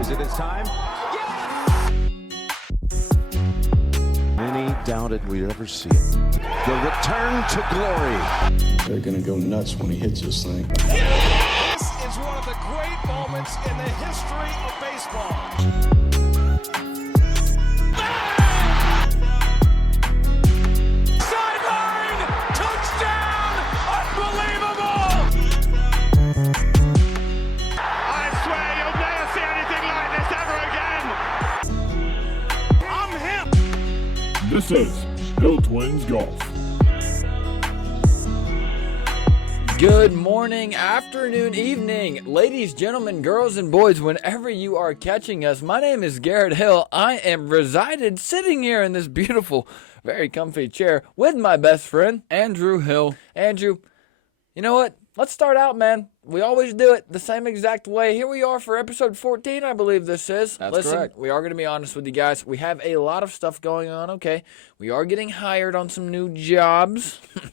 Is it his time? Many doubted we'd ever see it. The return to glory. They're gonna go nuts when he hits this thing. This is one of the great moments in the history of baseball. Sideline! Touchdown! Unbelievable! I swear you'll never see anything like this ever again! I'm him! This is Hill Twins Golf. Good morning, afternoon, evening, ladies, gentlemen, girls, and boys, whenever you are catching us. My name is Garrett Hill. I am sitting here in this beautiful, very comfy chair with my best friend, Andrew Hill. Andrew, you know what? Let's start out, man. We always do it the same exact way. Here we are for episode 14, I believe this is. That's correct. We are going to be honest with you guys. We have a lot of stuff going on, okay? We are getting hired on some new jobs. I'm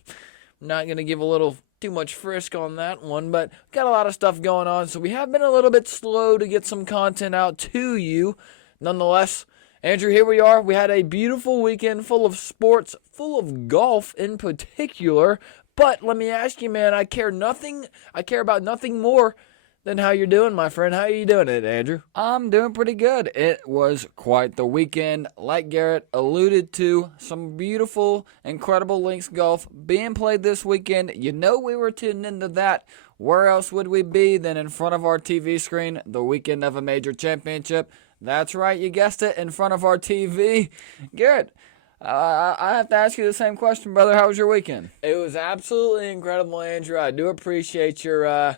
not going to give a little too much frisk on that one, but got a lot of stuff going on, so we have been a little bit slow to get some content out to you. Nonetheless, Andrew, here we are. We had a beautiful weekend full of sports, full of golf in particular. But let me ask you, man, I care about nothing more than how you're doing, my friend. How are you doing it, Andrew? I'm doing pretty good. It was quite the weekend. Like Garrett alluded to, some beautiful, incredible links golf being played this weekend. You know we were tuned into that. Where else would we be than in front of our TV screen the weekend of a major championship? That's right, you guessed it, in front of our TV. Garrett, I have to ask you the same question, brother. How was your weekend? It was absolutely incredible, Andrew. I do appreciate your,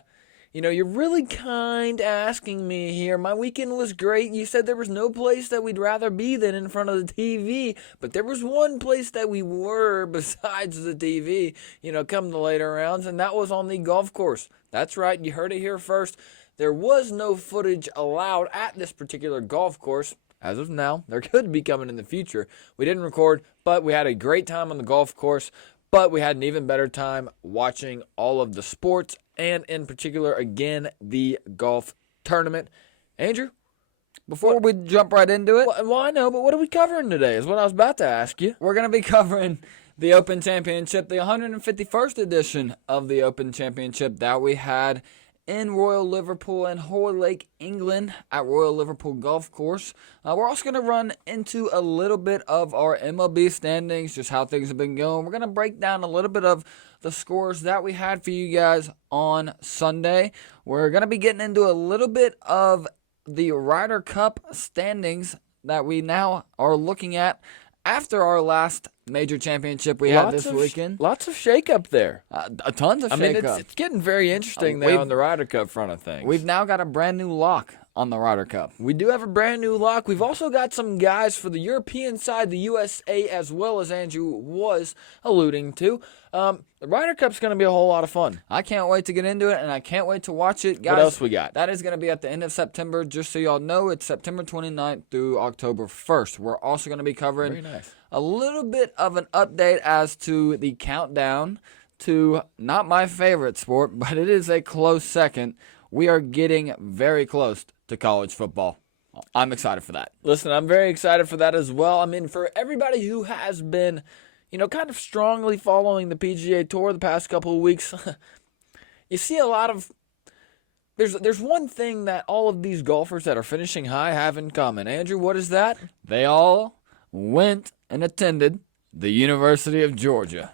you're really kind asking me here. My weekend was great. You said there was no place that we'd rather be than in front of the TV, but there was one place that we were besides the TV, come the later rounds, and that was on the golf course. That's right. You heard it here first. There was no footage allowed at this particular golf course. As of now, there could be coming in the future. We didn't record, but we had a great time on the golf course. But we had an even better time watching all of the sports and, in particular, again, the golf tournament. Andrew, before we jump right into it. Well, I know, but what are we covering today is what I was about to ask you. We're going to be covering the Open Championship, the 151st edition of the Open Championship that we had in Royal Liverpool and Hoylake, England, at Royal Liverpool Golf Course. We're also going to run into a little bit of our MLB standings, just how things have been going. We're going to break down a little bit of the scores that we had for you guys on Sunday. We're going to be getting into a little bit of the Ryder Cup standings that we now are looking at after our last major championship we had this weekend. Lots of shake-up there. Tons of shake-up. It's getting very interesting there on the Ryder Cup front of things. We've now got a brand new lock on the Ryder Cup. We do have a brand new lock. We've also got some guys for the European side, the USA, as well as Andrew was alluding to. The Ryder Cup's going to be a whole lot of fun. I can't wait to get into it, and I can't wait to watch it. Guys, what else we got? That is going to be at the end of September. Just so y'all know, it's September 29th through October 1st. We're also going to be covering a little bit of an update as to the countdown to not my favorite sport, but it is a close second. We are getting very close to college football. I'm excited for that. Listen, I'm very excited for that as well. I mean, for everybody who has been, kind of strongly following the PGA Tour the past couple of weeks, you see a lot of... There's one thing that all of these golfers that are finishing high have in common. Andrew, what is that? They all went and attended the University of Georgia.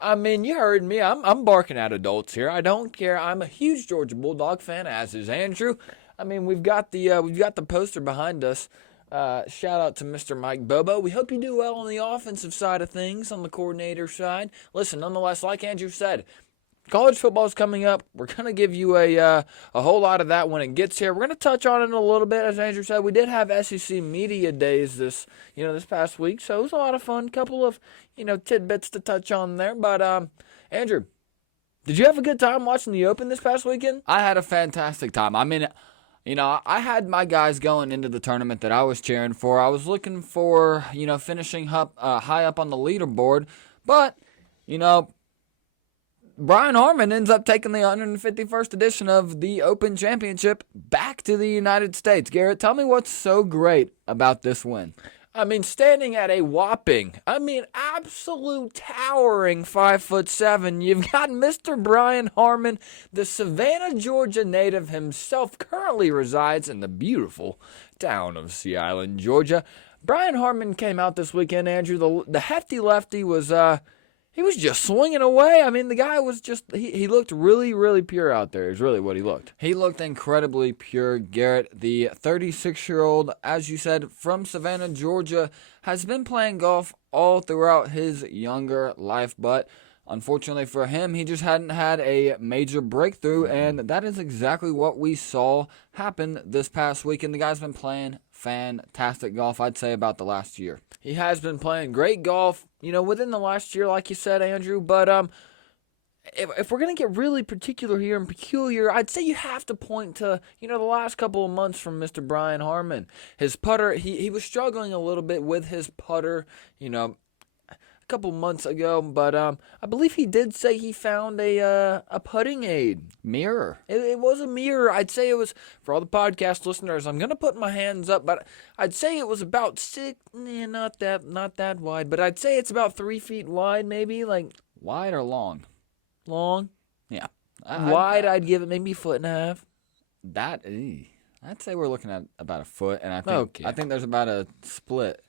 I mean, you heard me. I'm barking at adults here. I don't care. I'm a huge Georgia Bulldog fan, as is Andrew. I mean, we've got the poster behind us. Shout out to Mr. Mike Bobo. We hope you do well on the offensive side of things, on the coordinator side. Listen, nonetheless, like Andrew said, college football is coming up. We're going to give you a whole lot of that when it gets here. We're going to touch on it a little bit. As Andrew said, we did have SEC Media Days this past week, so it was a lot of fun. Couple of, tidbits to touch on there. But, Andrew, did you have a good time watching the Open this past weekend? I had a fantastic time. I mean, I had my guys going into the tournament that I was cheering for. I was looking for, finishing high up on the leaderboard. But, Brian Harman ends up taking the 151st edition of the Open Championship back to the United States. Garrett, tell me what's so great about this win. I mean, standing at a whopping, absolute towering 5'7", you've got Mr. Brian Harman, the Savannah, Georgia native himself, currently resides in the beautiful town of Sea Island, Georgia. Brian Harman came out this weekend, Andrew. The hefty lefty was, he was just swinging away. I mean, the guy was just, he looked really, really pure out there is really what he looked. He looked incredibly pure. Garrett, the 36-year-old, as you said, from Savannah, Georgia, has been playing golf all throughout his younger life, but unfortunately for him, he just hadn't had a major breakthrough, and that is exactly what we saw happen this past weekend. The guy's been playing fantastic golf, I'd say, about the last year. He has been playing great golf, within the last year, like you said, Andrew, but if we're going to get really particular here and peculiar, I'd say you have to point to, the last couple of months from Mr. Brian Harman. His putter, he was struggling a little bit with his putter, a couple months ago, but I believe he did say he found a putting aid. Mirror. It was a mirror. I'd say it was, for all the podcast listeners, I'm going to put my hands up, but I'd say it was about not that wide, but I'd say it's about 3 feet wide, maybe, like wide or long? Long? Yeah. Wide, I'd give it maybe a foot and a half. I'd say we're looking at about a foot, and I think there's about a split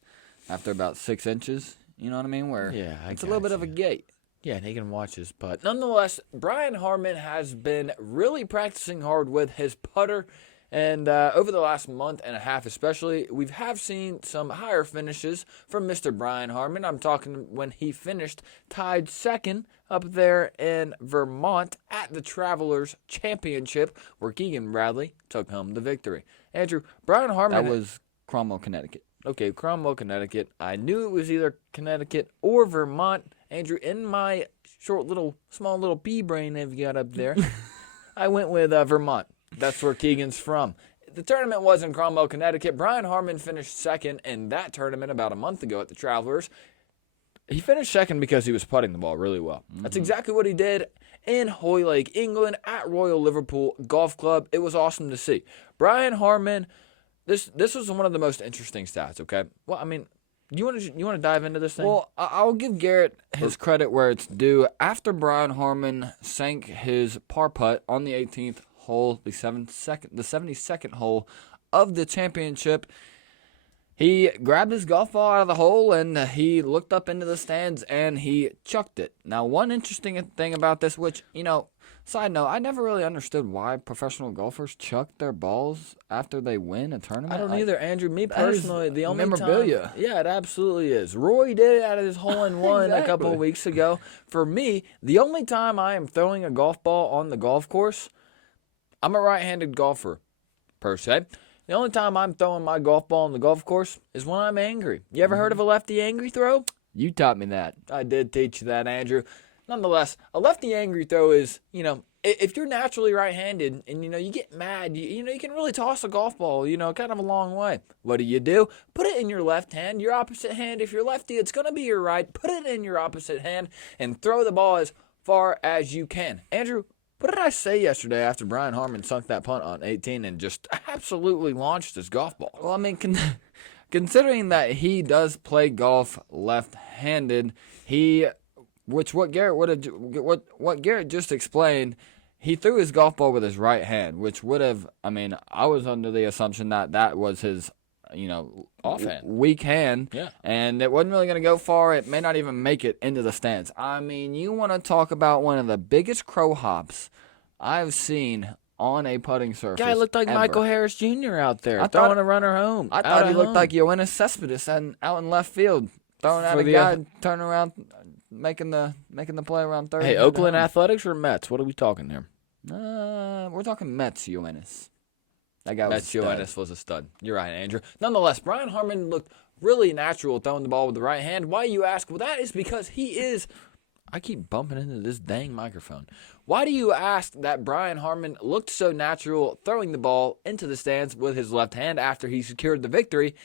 after about 6 inches. You know what I mean? Where it's a little bit of a gate. Yeah, and he can watch his putt. Nonetheless, Brian Harman has been really practicing hard with his putter, and over the last month and a half especially, we have seen some higher finishes from Mr. Brian Harman. I'm talking when he finished tied second up there in Vermont at the Travelers Championship, where Keegan Bradley took home the victory. Andrew, Brian Harman... That was Cromwell, Connecticut. Okay, Cromwell, Connecticut. I knew it was either Connecticut or Vermont. Andrew, in my small little pea brain they've got up there, I went with Vermont. That's where Keegan's from. The tournament was in Cromwell, Connecticut. Brian Harman finished second in that tournament about a month ago at the Travelers. He finished second because he was putting the ball really well. Mm-hmm. That's exactly what he did in Hoylake, England, at Royal Liverpool Golf Club. It was awesome to see. Brian Harman... This was one of the most interesting stats, okay? Well, I mean, you want to dive into this thing? Well, I'll give Garrett his credit where it's due. After Brian Harman sank his par putt on the 18th hole, the 72nd hole of the championship, he grabbed his golf ball out of the hole and he looked up into the stands and he chucked it. Now, one interesting thing about this, which, side note, I never really understood why professional golfers chuck their balls after they win a tournament. I don't either, Andrew. Me personally, the only memorabilia. Time... Yeah, it absolutely is. Roy did it out of his hole-in-one exactly. A couple of weeks ago. For me, the only time I am throwing a golf ball on the golf course, I'm a right-handed golfer, per se. The only time I'm throwing my golf ball on the golf course is when I'm angry. You ever heard of a lefty angry throw? You taught me that. I did teach you that, Andrew. Nonetheless, a lefty angry throw is, if you're naturally right-handed and, you get mad, you can really toss a golf ball, kind of a long way. What do? Put it in your left hand, your opposite hand. If you're lefty, it's going to be your right. Put it in your opposite hand and throw the ball as far as you can. Andrew, what did I say yesterday after Brian Harman sunk that punt on 18 and just absolutely launched his golf ball? Well, I mean, considering that he does play golf left-handed, what Garrett just explained, he threw his golf ball with his right hand, which would have, I was under the assumption that was his, offhand, weak hand, and it wasn't really going to go far. It may not even make it into the stands. You want to talk about one of the biggest crow hops I've seen on a putting surface. Guy looked like ever. Michael Harris Jr. out there, throwing a runner home. I thought he looked like Yoenis Cespedes out in left field, throwing at a guy, turning around, making the play around third. Hey, Oakland Athletics or Mets? What are we talking here? We're talking Mets, Yoenis. That guy was a stud. You're right, Andrew. Nonetheless, Brian Harman looked really natural throwing the ball with the right hand. Why, you ask? Well, that is because he is... I keep bumping into this dang microphone. Why do you ask that Brian Harman looked so natural throwing the ball into the stands with his left hand after he secured the victory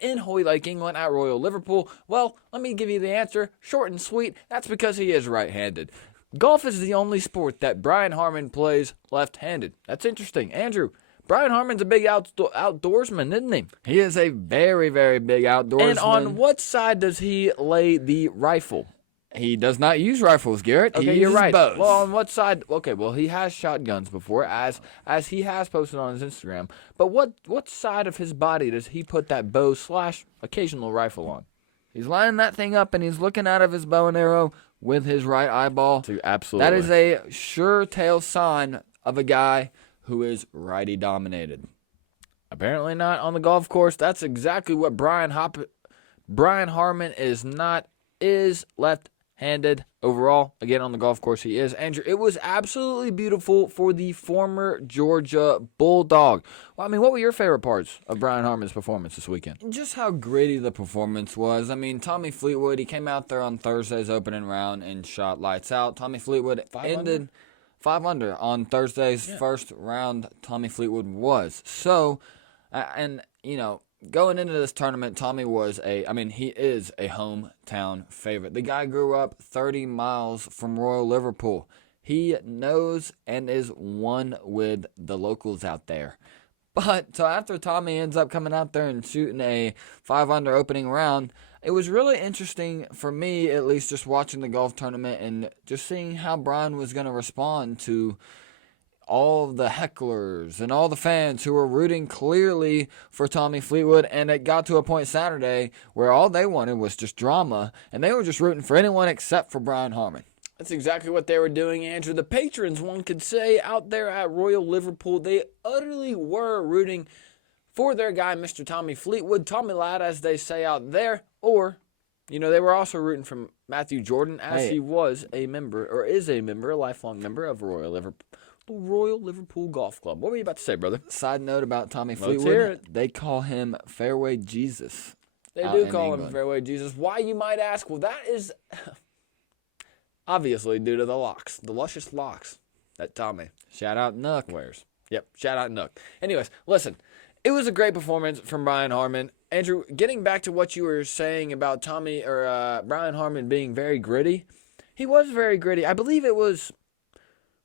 in Hoylake, England at Royal Liverpool? Well, let me give you the answer. Short and sweet. That's because he is right-handed. golf is the only sport that Brian Harman plays left-handed. That's interesting. Andrew, Brian Harman's a big outdoorsman, isn't he? He is a very, very big outdoorsman. And on what side does he lay the rifle? He does not use rifles, Garrett. Okay, he you're uses right. bows. Well, on what side? Okay, well, he has shotguns before, as he has posted on his Instagram. But what side of his body does he put that bow / occasional rifle on? He's lining that thing up, and he's looking out of his bow and arrow with his right eyeball. Absolutely. That is a sure-tail sign of a guy who is righty-dominated. Apparently not on the golf course. That's exactly what Brian Harman is not. Is left-handed overall. Again, on the golf course, he is. Andrew, it was absolutely beautiful for the former Georgia Bulldog. Well, I mean, what were your favorite parts of Brian Harman's performance this weekend? Just how gritty the performance was. I mean, Tommy Fleetwood, he came out there on Thursday's opening round and shot lights out. Tommy Fleetwood ended 5 under on Thursday's first round. Tommy Fleetwood was. So, going into this tournament, Tommy he is a hometown favorite. The guy grew up 30 miles from Royal Liverpool. He knows and is one with the locals out there. But so after Tommy ends up coming out there and shooting a 5 under opening round, it was really interesting for me, at least just watching the golf tournament and just seeing how Brian was going to respond to all the hecklers and all the fans who were rooting clearly for Tommy Fleetwood. And it got to a point Saturday where all they wanted was just drama, and they were just rooting for anyone except for Brian Harman. That's exactly what they were doing, Andrew. The patrons, one could say, out there at Royal Liverpool, they utterly were rooting for their guy, Mr. Tommy Fleetwood, Tommy Lad, as they say out there. Or, they were also rooting for Matthew Jordan, as he was a member, or is a member, a lifelong member of Royal Liverpool Golf Club. What were you about to say, brother? Side note about Tommy Fleetwood, they call him Fairway Jesus. They do call him Fairway Jesus. Why, you might ask? Well, that is obviously due to the locks, the luscious locks that Tommy, shout out Nook, wears. Yep, shout out Nook. Anyways, listen, it was a great performance from Brian Harman. Andrew, getting back to what you were saying about Brian Harman being very gritty, he was very gritty. I believe it was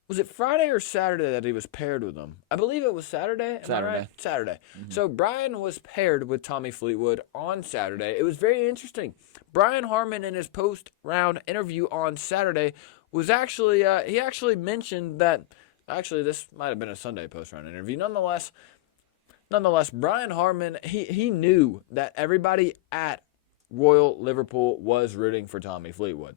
it Friday or Saturday that he was paired with him? I believe it was Saturday. Am I right? Saturday. Mm-hmm. So Brian was paired with Tommy Fleetwood on Saturday. It was very interesting. Brian Harman, in his post-round interview on Saturday, was actually he actually mentioned that this might have been a Sunday post-round interview. Nonetheless, Brian Harman, he knew that everybody at Royal Liverpool was rooting for Tommy Fleetwood.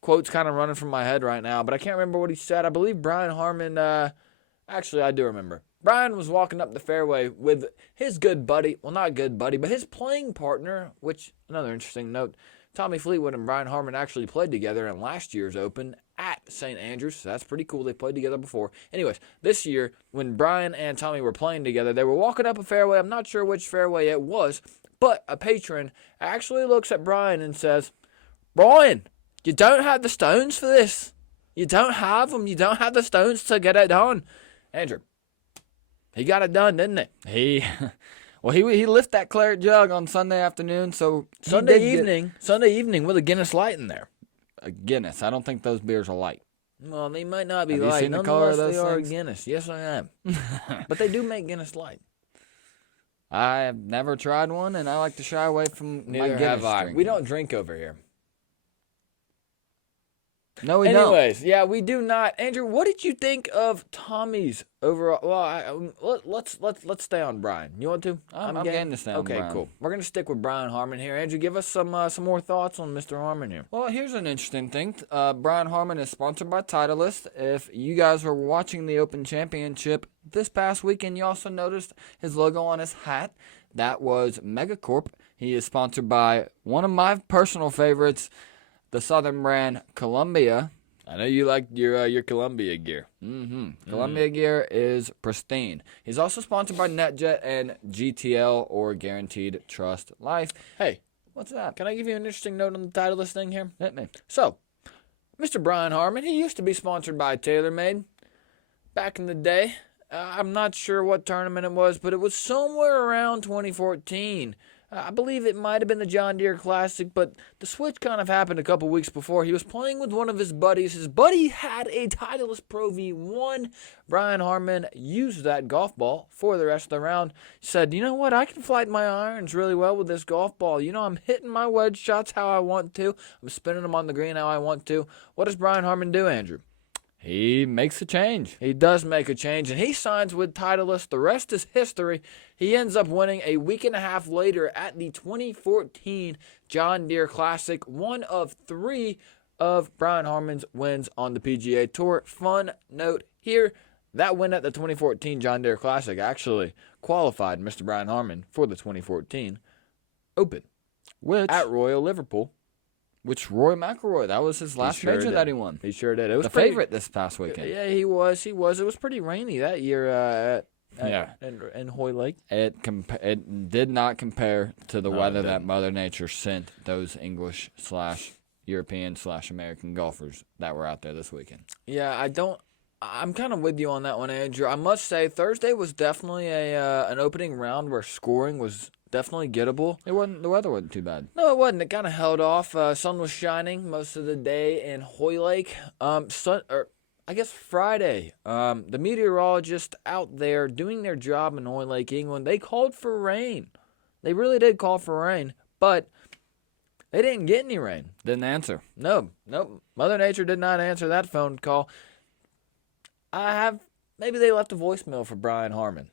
Quote's kind of running from my head right now, but I can't remember what he said. I believe Brian Harman, I do remember. Brian was walking up the fairway with his good buddy, well, not good buddy, but his playing partner, which, another interesting note, Tommy Fleetwood and Brian Harman actually played together in last year's Open at St. Andrews, so that's pretty cool. They played together before. Anyways, this year, when Brian and Tommy were playing together, they were walking up a fairway. I'm not sure which fairway it was, but a patron actually looks at Brian and says, "Brian, you don't have the stones for this. You don't have them. You don't have the stones to get it done." Andrew, he got it done, didn't he? He lifted that claret jug on Sunday afternoon, so Sunday evening with a Guinness Light in there. A Guinness. I don't think those beers are light. Well, they might not be light. Have you seen the color of those things? They are Guinness. Yes, I am. But they do make Guinness Light. I have never tried one, and I like to shy away from my Guinness drink. We don't drink over here. No, we don't. Anyways, yeah, we do not. Andrew, what did you think of Tommy's overall? Well, let's stay on Brian. You want to? I'm game to stay on Brian. Okay, cool. We're gonna stick with Brian Harman here. Andrew, give us some more thoughts on Mr. Harman here. Well, here's an interesting thing. Brian Harman is sponsored by Titleist. If you guys were watching the Open Championship this past weekend, you also noticed his logo on his hat. That was Megacorp. He is sponsored by one of my personal favorites, the Southern brand Columbia. I know you like your Columbia gear. Columbia gear is pristine. He's also sponsored by NetJet and GTL, or Guaranteed Trust Life. Hey, what's that? Can I give you an interesting note on the Titleist thing here? Hit me. So, Mr. Brian Harman, he used to be sponsored by TaylorMade back in the day. I'm not sure what tournament it was, but it was somewhere around 2014. I believe it might have been the John Deere Classic, but the switch kind of happened a couple weeks before. He was playing with one of his buddies. His buddy had a Titleist Pro V1. Brian Harman used that golf ball for the rest of the round. He said, you know what, I can flight my irons really well with this golf ball. You know, I'm hitting my wedge shots how I want to. I'm spinning them on the green how I want to. What does Brian Harman do, Andrew? He makes a change. He does make a change, and he signs with Titleist. The rest is history. He ends up winning a week and a half later at the 2014 John Deere Classic, one of 3 of Brian Harman's wins on the PGA Tour. Fun note here, that win at the 2014 John Deere Classic actually qualified Mr. Brian Harman for the 2014 Open at Royal Liverpool. Which Roy McIlroy, that was his last major that he won. He sure did. It was the favorite this past weekend. Yeah, he was. It was pretty rainy that year in Hoylake. It did not compare to the weather that Mother Nature sent those English/European/American golfers that were out there this weekend. Yeah, I'm kind of with you on that one, Andrew. I must say Thursday was definitely an opening round where scoring was definitely gettable. The weather wasn't too bad. No, it wasn't. It kind of held off. Sun was shining most of the day in Hoylake. Friday. The meteorologists out there doing their job in Hoylake, England, they called for rain. They really did call for rain, but they didn't get any rain. Didn't answer. Nope. Mother Nature did not answer that phone call. Maybe they left a voicemail for Brian Harman.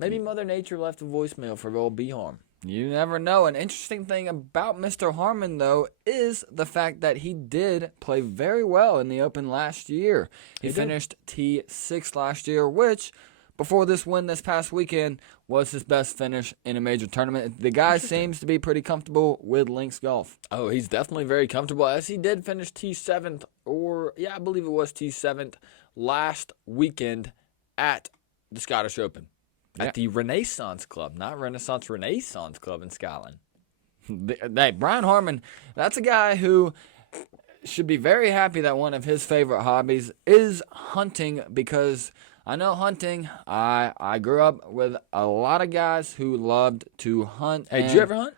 Maybe Mother Nature left a voicemail for old B. Harm. You never know. An interesting thing about Mr. Harman, though, is the fact that he did play very well in the Open last year. He finished T6 last year, which, before this win this past weekend, was his best finish in a major tournament. The guy seems to be pretty comfortable with links golf. Oh, he's definitely very comfortable, as he did finish T7th, I believe it was T7th, last weekend at the Scottish Open. At the Renaissance Club, not Renaissance Club in Scotland. Hey, Brian Harman, that's a guy who should be very happy that one of his favorite hobbies is hunting, because I know hunting. I grew up with a lot of guys who loved to hunt. Hey, did you ever hunt?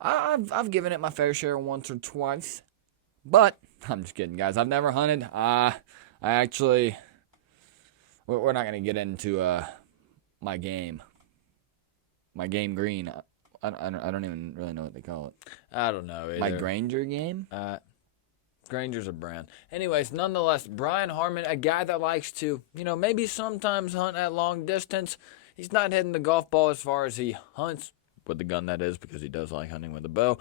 I've given it my fair share once or twice, but I'm just kidding, guys. I've never hunted. We're not going to get into my game green. I don't even really know what they call it. I don't know either. My Granger game? Granger's a brand. Anyways, nonetheless, Brian Harman, a guy that likes to, maybe sometimes hunt at long distance. He's not hitting the golf ball as far as he hunts with the gun, that is, because he does like hunting with a bow.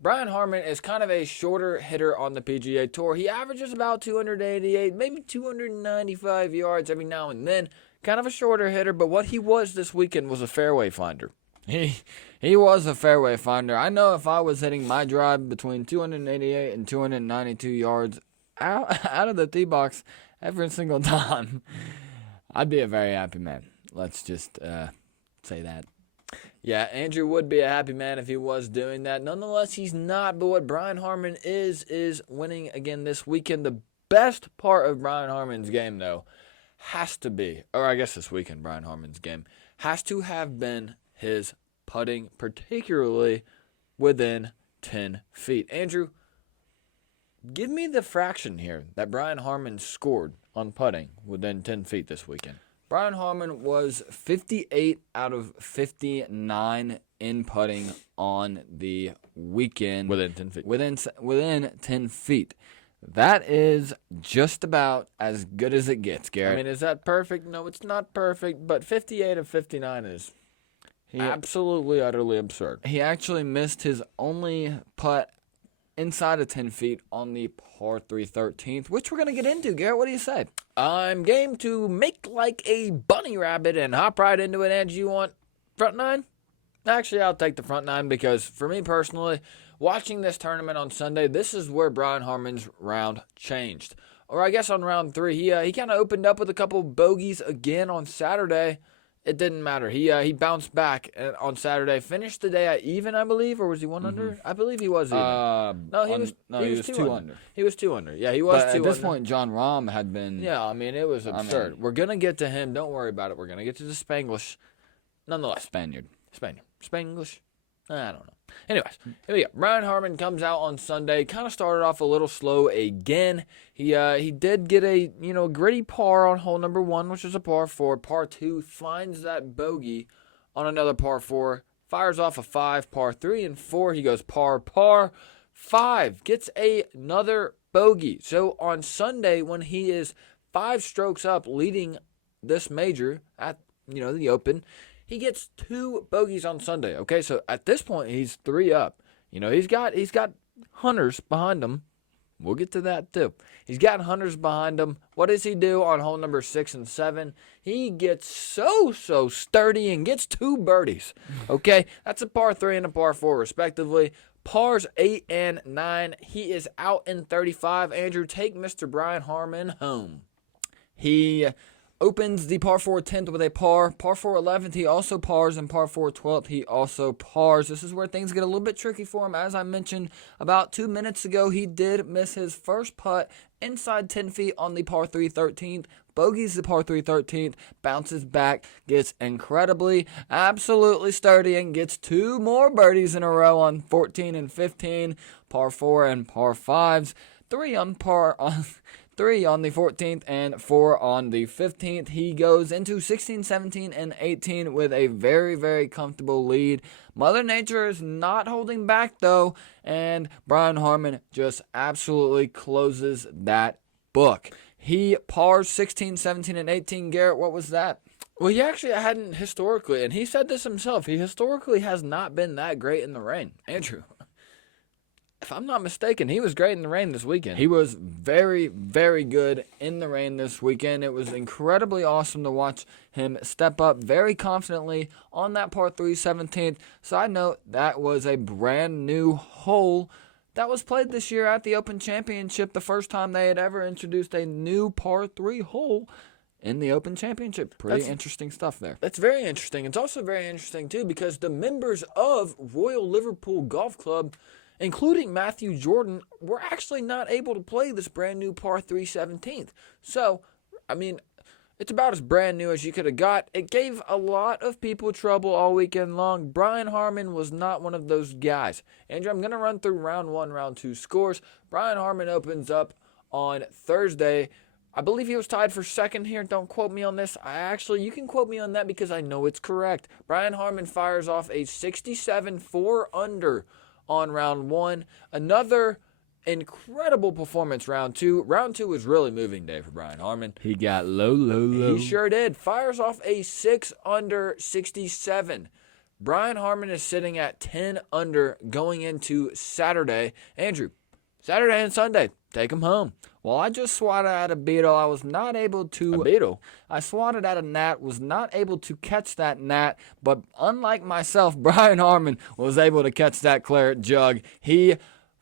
Brian Harman is kind of a shorter hitter on the PGA Tour. He averages about 288, maybe 295 yards every now and then. Kind of a shorter hitter, but what he was this weekend was a fairway finder. He was a fairway finder. I know if I was hitting my drive between 288 and 292 yards out of the tee box every single time, I'd be a very happy man. Let's just say that. Yeah, Andrew would be a happy man if he was doing that. Nonetheless, he's not. But what Brian Harman is winning again this weekend. The best part of Brian Harman's game, though, has to be, or I guess this weekend, Brian Harman's game, has to have been his putting, particularly within 10 feet. Andrew, give me the fraction here that Brian Harman scored on putting within 10 feet this weekend. Brian Harman was 58 out of 59 in putting on the weekend. Within 10 feet. Within 10 feet. That is just about as good as it gets, Garrett. I mean, is that perfect? No, it's not perfect, but 58 of 59 is absolutely, utterly absurd. He actually missed his only putt inside of 10 feet on the par 3 13th, which we're going to get into. Garrett, what do you say? I'm game to make like a bunny rabbit and hop right into it. And you want front nine? Actually, I'll take the front nine, because for me personally, watching this tournament on Sunday, this is where Brian Harman's round changed. Or I guess on round 3, he kind of opened up with a couple bogeys again on Saturday. It didn't matter. He bounced back on Saturday, finished the day at even, I believe, or was he 1 under? I believe he was even. He was 2 under. He was 2 under. Yeah, he was 2 under. At this point, John Rahm had been. Yeah, I mean, it was absurd. We're gonna get to him. Don't worry about it. We're gonna get to the Spanglish, nonetheless. Spanglish. I don't know. Anyways, here we go. Brian Harman comes out on Sunday. Kind of started off a little slow again. He did get a gritty par on hole number 1, which is a par 4. Par 2 finds that bogey on another par 4. Fires off a 5. Par 3 and 4. He goes par 5. Gets another bogey. So on Sunday, when he is 5 strokes up, leading this major at the Open, he gets 2 bogeys on Sunday. Okay, so at this point he's 3 up. He's got hunters behind him. We'll get to that too. He's got hunters behind him. What does he do on hole number 6 and 7? He gets so sturdy and gets 2 birdies. Okay, that's a par 3 and a par 4 respectively. Pars 8 and 9. He is out in 35. Andrew, take Mr. Brian Harman home. He opens the par 4 10th with a par. Par 4 11th, he also pars, and par 4 12th, he also pars. This is where things get a little bit tricky for him. As I mentioned about 2 minutes ago, he did miss his first putt inside 10 feet on the par 3 13th. Bogeys the par 3 13th, bounces back, gets absolutely sturdy, and gets 2 more birdies in a row on 14 and 15, par 4 and par 5s, 3 on the 14th and 4 on the 15th. He goes into 16, 17, and 18 with a very, very comfortable lead. Mother Nature is not holding back, though, and Brian Harman just absolutely closes that book. He pars 16, 17, and 18. Garrett, what was that? Well, he actually hadn't historically, and he said this himself, he historically has not been that great in the rain. Andrew, if I'm not mistaken, he was great in the rain this weekend. He was very, very good in the rain this weekend. It was incredibly awesome to watch him step up very confidently on that par 3 17th. Side note, that was a brand new hole that was played this year at the Open Championship, the first time they had ever introduced a new par 3 hole in the Open Championship. Pretty interesting stuff there. That's very interesting. It's also very interesting, too, because the members of Royal Liverpool Golf Club, including Matthew Jordan, were actually not able to play this brand new par 3 17th. So, I mean, it's about as brand new as you could have got. It gave a lot of people trouble all weekend long. Brian Harman was not one of those guys. Andrew, I'm going to run through round 1, round 2 scores. Brian Harman opens up on Thursday. I believe he was tied for second here. Don't quote me on this. You can quote me on that because I know it's correct. Brian Harman fires off a 67 4-under on round 1. Another incredible performance round 2. Round 2 was really moving day for Brian Harman. He got low. He sure did. Fires off a 6-under 67. Brian Harman is sitting at 10 under going into Saturday. Andrew, Saturday and Sunday, take him home. Well, I just swatted at a beetle. I was not able to... A beetle? I swatted at a gnat, was not able to catch that gnat, but unlike myself, Brian Harman was able to catch that claret jug. He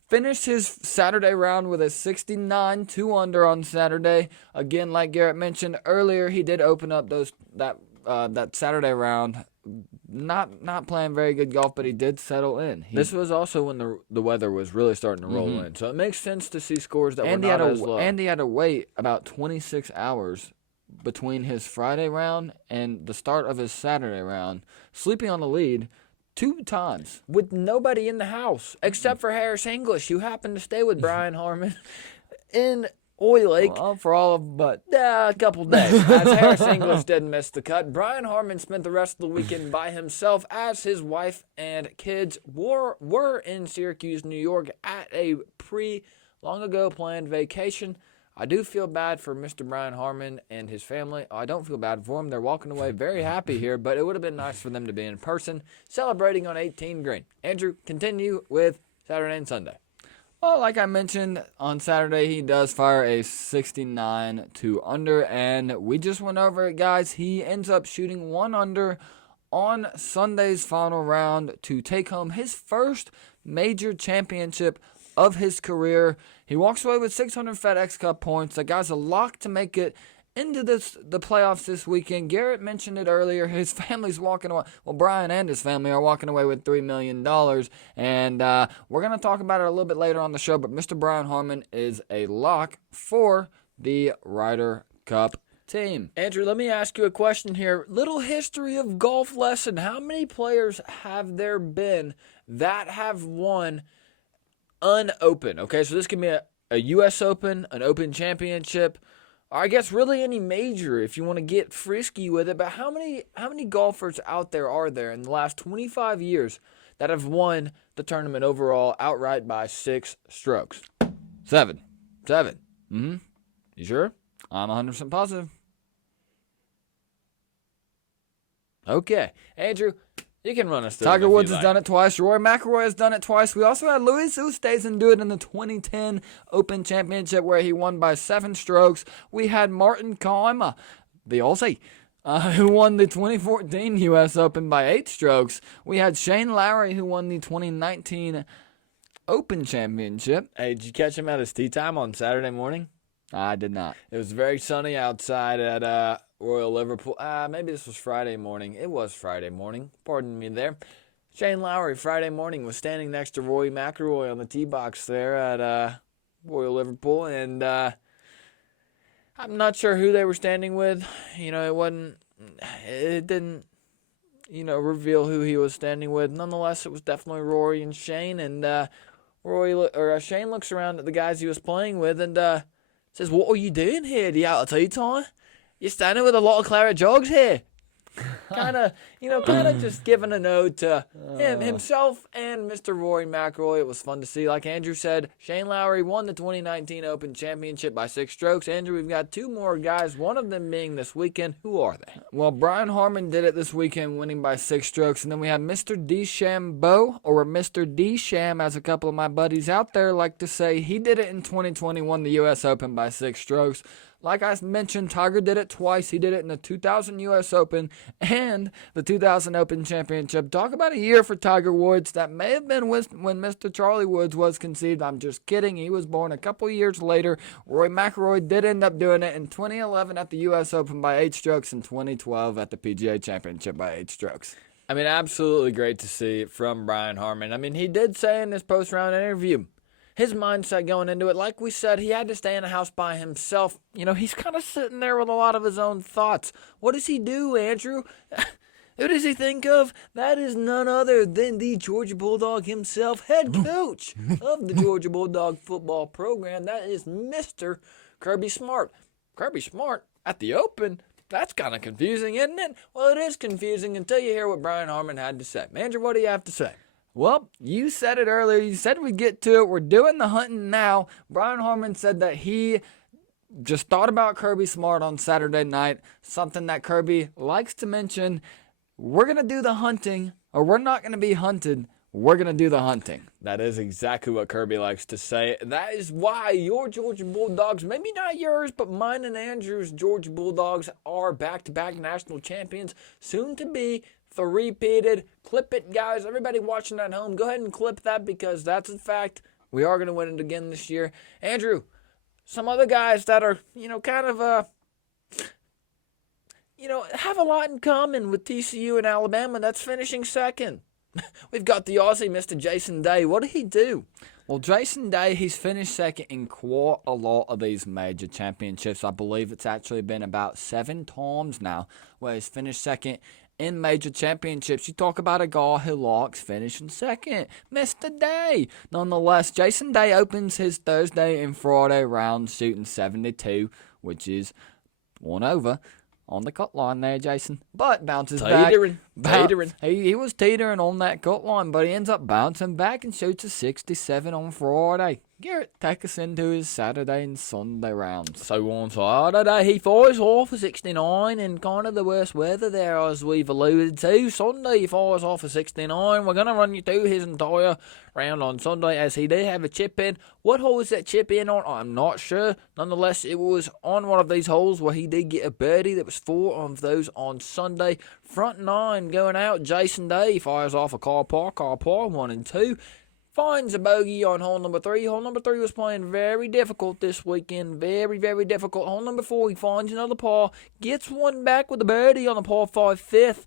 finished his Saturday round with a 69 2-under on Saturday. Again, like Garrett mentioned earlier, he did open up that Saturday round. Not playing very good golf, but he did settle in. This was also when the weather was really starting to roll in, so it makes sense to see scores that were not as low. And he had to wait about 26 hours between his Friday round and the start of his Saturday round, sleeping on the lead 2 times with nobody in the house except for Harris English, who happened to stay with Brian Harman in Hoylake for all of but a couple days. As Harris English didn't miss the cut, Brian Harman spent the rest of the weekend by himself as his wife and kids were in Syracuse, New York at a long ago planned vacation. I do feel bad for Mr. Brian Harman and his family. I don't feel bad for them. They're walking away very happy here, but it would have been nice for them to be in person, celebrating on 18 green. Andrew, continue with Saturday and Sunday. Well, like I mentioned, on Saturday he does fire a 69 2-under, and we just went over it, guys. He ends up shooting 1 under on Sunday's final round to take home his first major championship of his career. He walks away with 600 FedEx Cup points. The guy's a lock to make it into the playoffs this weekend. Garrett mentioned it earlier. His family's walking away. Well, Brian and his family are walking away with $3 million. And we're going to talk about it a little bit later on the show. But Mr. Brian Harman is a lock for the Ryder Cup team. Andrew, let me ask you a question here. Little history of golf lesson. How many players have there been that have won unopened? Okay, so this can be a U.S. Open, an Open Championship, or I guess really any major if you want to get frisky with it. But how many golfers out there are there in the last 25 years that have won the tournament overall outright by 6 strokes? 7. You sure? I'm 100% positive. Okay. Andrew, you can run us through Tiger Woods has done it twice. Rory McIlroy has done it twice. We also had Louis Oosthuizen do it in the 2010 Open Championship where he won by 7 strokes. We had Martin Kaymer, the Aussie, who won the 2014 U.S. Open by 8 strokes. We had Shane Lowry, who won the 2019 Open Championship. Hey, did you catch him at his tee time on Saturday morning? I did not. It was very sunny outside at Royal Liverpool. Maybe this was Friday morning. It was Friday morning. Pardon me there. Shane Lowry, Friday morning, was standing next to Rory McIlroy on the tee box there at Royal Liverpool. And I'm not sure who they were standing with. It didn't, reveal who he was standing with. Nonetheless, it was definitely Rory and Shane. And Shane looks around at the guys he was playing with and says, "What are you doing here? The out of tee time? You're standing with a lot of claret jogs here." kind of just giving a nod to himself and Mr. Rory McIlroy. It was fun to see. Like Andrew said, Shane Lowry won the 2019 Open Championship by 6 strokes. Andrew, we've got 2 more guys, one of them being this weekend. Who are they? Well, Brian Harman did it this weekend, winning by 6 strokes. And then we had Mr. DeChambeau, or Mr. DeCham, as a couple of my buddies out there like to say. He did it in 2020, won the U.S. Open by 6 strokes. Like I mentioned, Tiger did it twice. He did it in the 2000 U.S. Open and the 2000 Open Championship. Talk about a year for Tiger Woods. That may have been when Mr. Charlie Woods was conceived. I'm just kidding. He was born a couple years later. Rory McIlroy did end up doing it in 2011 at the U.S. Open by 8 strokes and 2012 at the PGA Championship by 8 strokes. I mean, absolutely great to see from Brian Harman. I mean, he did say in his post-round interview, his mindset going into it, like we said, he had to stay in the house by himself. He's kind of sitting there with a lot of his own thoughts. What does he do, Andrew? Who does he think of? That is none other than the Georgia Bulldog himself, head coach of the Georgia Bulldog football program. That is Mr. Kirby Smart. Kirby Smart at the Open? That's kind of confusing, isn't it? Well, it is confusing until you hear what Brian Harman had to say. Andrew, what do you have to say? Well, you said it earlier. You said we'd get to it. We're doing the hunting now. Brian Harman said that he just thought about Kirby Smart on Saturday night, something that Kirby likes to mention. We're going to do the hunting, or we're not going to be hunted. We're going to do the hunting. That is exactly what Kirby likes to say. That is why your Georgia Bulldogs, maybe not yours, but mine and Andrew's Georgia Bulldogs are back-to-back national champions, soon to be 3-peated. Clip it, guys. Everybody watching at home, go ahead and clip that because that's a fact. We are going to win it again this year. Andrew, some other guys that are, have a lot in common with TCU and Alabama. That's finishing second. We've got the Aussie, Mr. Jason Day. What did he do? Well, Jason Day, he's finished second in quite a lot of these major championships. I believe it's actually been about 7 times now where he's finished second in major championships. You talk about a guy who likes finishing second, Mr. Day. Nonetheless, Jason Day opens his Thursday and Friday rounds shooting 72, which is 1 over on the cut line there, Jason. But bounces back. Teetering. He was teetering on that cut line, but he ends up bouncing back and shoots a 67 on Friday. Garrett, take us into his Saturday and Sunday rounds. So on Saturday, he fires off a 69 in kind of the worst weather there, as we've alluded to. Sunday, he fires off a 69. We're going to run you through his entire round on Sunday, as he did have a chip in. What hole was that chip in on? I'm not sure. Nonetheless, it was on one of these holes where he did get a birdie. There was 4 of those on Sunday. Front 9 going out. Jason Day fires off a car par 1 and 2. Finds a bogey on hole number 3. Hole number 3 was playing very difficult this weekend. Very, very difficult. Hole number 4, he finds another par. Gets one back with a birdie on the par 5 5th.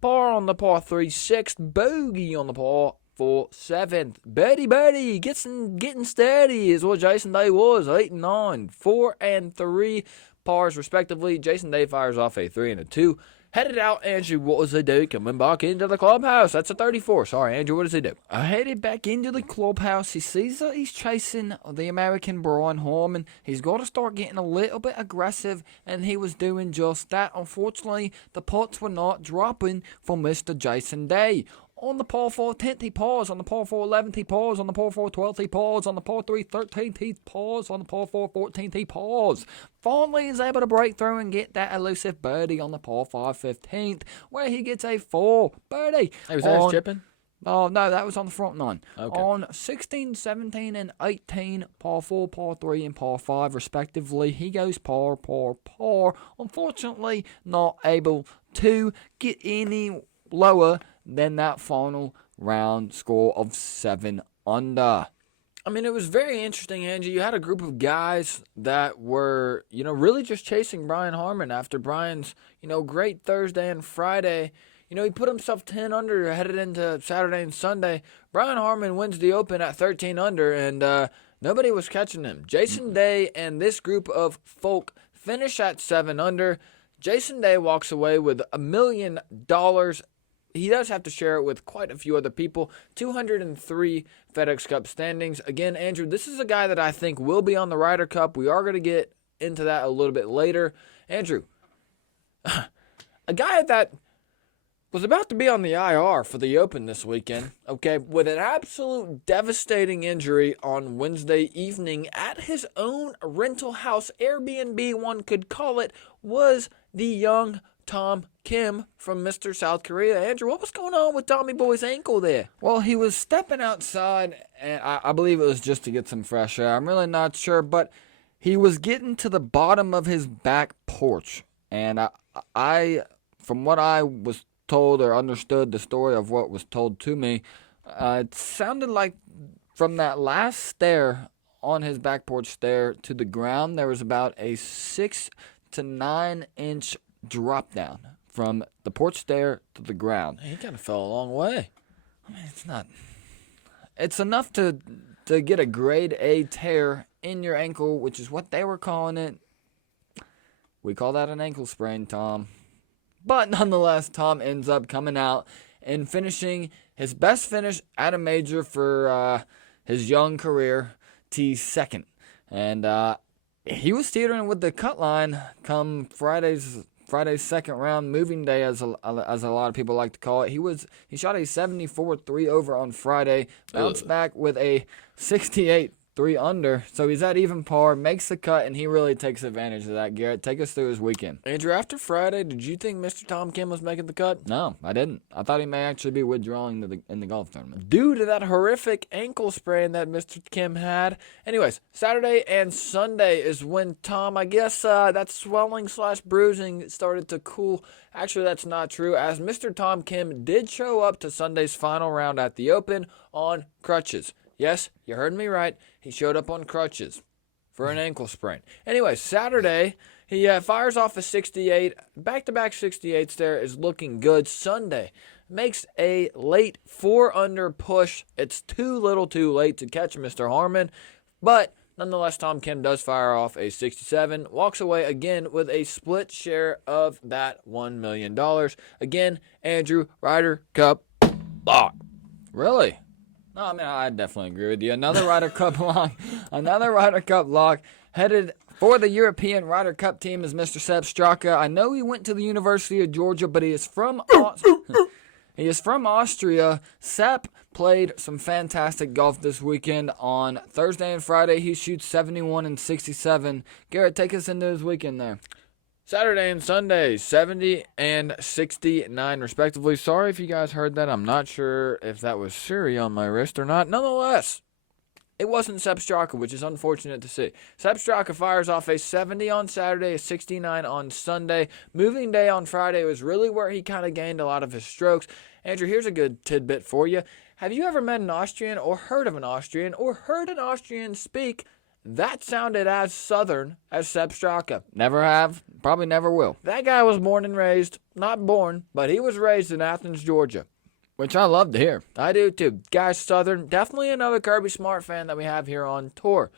Par on the par 3 6th. Bogey on the par 4 7th. Birdie. Getting steady is what Jason Day was. 8 and 9. 4 and 3. pars respectively. Jason Day fires off a 3 and a 2. Headed out, Andrew, what does he do? Coming back into the clubhouse. That's a 34. Sorry, Andrew, what does he do? Headed back into the clubhouse. He sees that he's chasing the American Brian Harman. He's got to start getting a little bit aggressive, and he was doing just that. Unfortunately, the putts were not dropping for Mr. Jason Day. On the par 4 10th, he paused. On the par 4 11th, he paused. On the par 4 12th, he paused. On the par 3 13th, he paused. On the par 4 14th, he paused. Finally, he's able to break through and get that elusive birdie on the par 5 15th, where he gets a 4 birdie. Hey, was that his chipping? Oh, no, that was on the front nine. Okay. On 16, 17, and 18, par 4, par 3, and par 5, respectively, he goes par, par, par. Unfortunately, not able to get any lower than that final round score of 7 under. I mean, it was very interesting, Angie. You had a group of guys that were, really just chasing Brian Harman after Brian's, great Thursday and Friday. He put himself 10 under headed into Saturday and Sunday. Brian Harman wins the Open at 13 under, and nobody was catching him. Jason Day and this group of folk finish at 7 under. Jason Day walks away with $1 million. He does have to share it with quite a few other people. 203 FedEx Cup standings. Again, Andrew, this is a guy that I think will be on the Ryder Cup. We are going to get into that a little bit later. Andrew, a guy that was about to be on the IR for the Open this weekend, okay, with an absolute devastating injury on Wednesday evening at his own rental house, Airbnb one could call it, was the young Tom Kim from Mr. South Korea. Andrew, what was going on with Tommy Boy's ankle there? Well, he was stepping outside, and I believe it was just to get some fresh air. I'm really not sure, but he was getting to the bottom of his back porch. And I from what I was told or understood the story of what was told to me, it sounded like from that last stair on his back porch stair to the ground, there was about a 6 to 9 inch drop down from the porch stair to the ground. He kind of fell a long way. I mean, it's enough to get a grade A tear in your ankle, which is what they were calling it. We call that an ankle sprain, Tom. But nonetheless, Tom ends up coming out and finishing his best finish at a major for his young career, T2. And he was teetering with the cut line come Friday's second round, moving day, as a lot of people like to call it. He shot a 74 3 over on Friday, bounced back with a 68 3 under, so he's at even par, makes the cut, and he really takes advantage of that. Garrett, take us through his weekend. Andrew, after Friday, did you think Mr. Tom Kim was making the cut? No, I didn't. I thought he may actually be withdrawing in the golf tournament. Due to that horrific ankle sprain that Mr. Kim had. Anyways, Saturday and Sunday is when Tom, I guess that swelling/bruising started to cool. Actually, that's not true, as Mr. Tom Kim did show up to Sunday's final round at the Open on crutches. Yes, you heard me right. He showed up on crutches for an ankle sprain. Anyway, Saturday, he fires off a 68. Back-to-back 68s there is looking good. Sunday makes a late 4 under push. It's too little too late to catch Mr. Harman. But nonetheless, Tom Kim does fire off a 67. Walks away again with a split share of that $1 million. Again, Andrew, Ryder Cup lock. Really? No, I mean, I definitely agree with you. Another Ryder Cup lock. Another Ryder Cup lock. Headed for the European Ryder Cup team is Mr. Sepp Straka. I know he went to the University of Georgia, but he is from Austria. Sepp played some fantastic golf this weekend. On Thursday and Friday, he shoots 71 and 67. Garrett, take us into his weekend there. Saturday and Sunday, 70 and 69 respectively. Sorry if you guys heard that. I'm not sure if that was Siri on my wrist or not. Nonetheless, it wasn't Sepp Straka, which is unfortunate to see. Sepp Straka fires off a 70 on Saturday, a 69 on Sunday. Moving day on Friday was really where he kind of gained a lot of his strokes. Andrew, here's a good tidbit for you. Have you ever met an Austrian or heard of an Austrian or heard an Austrian speak that sounded as southern as Sepp Straka? Never have. Probably never will. That guy was born and raised, not born, but he was raised in Athens, Georgia. Which I love to hear. I do too. Guy's southern. Definitely another Kirby Smart fan that we have here on tour.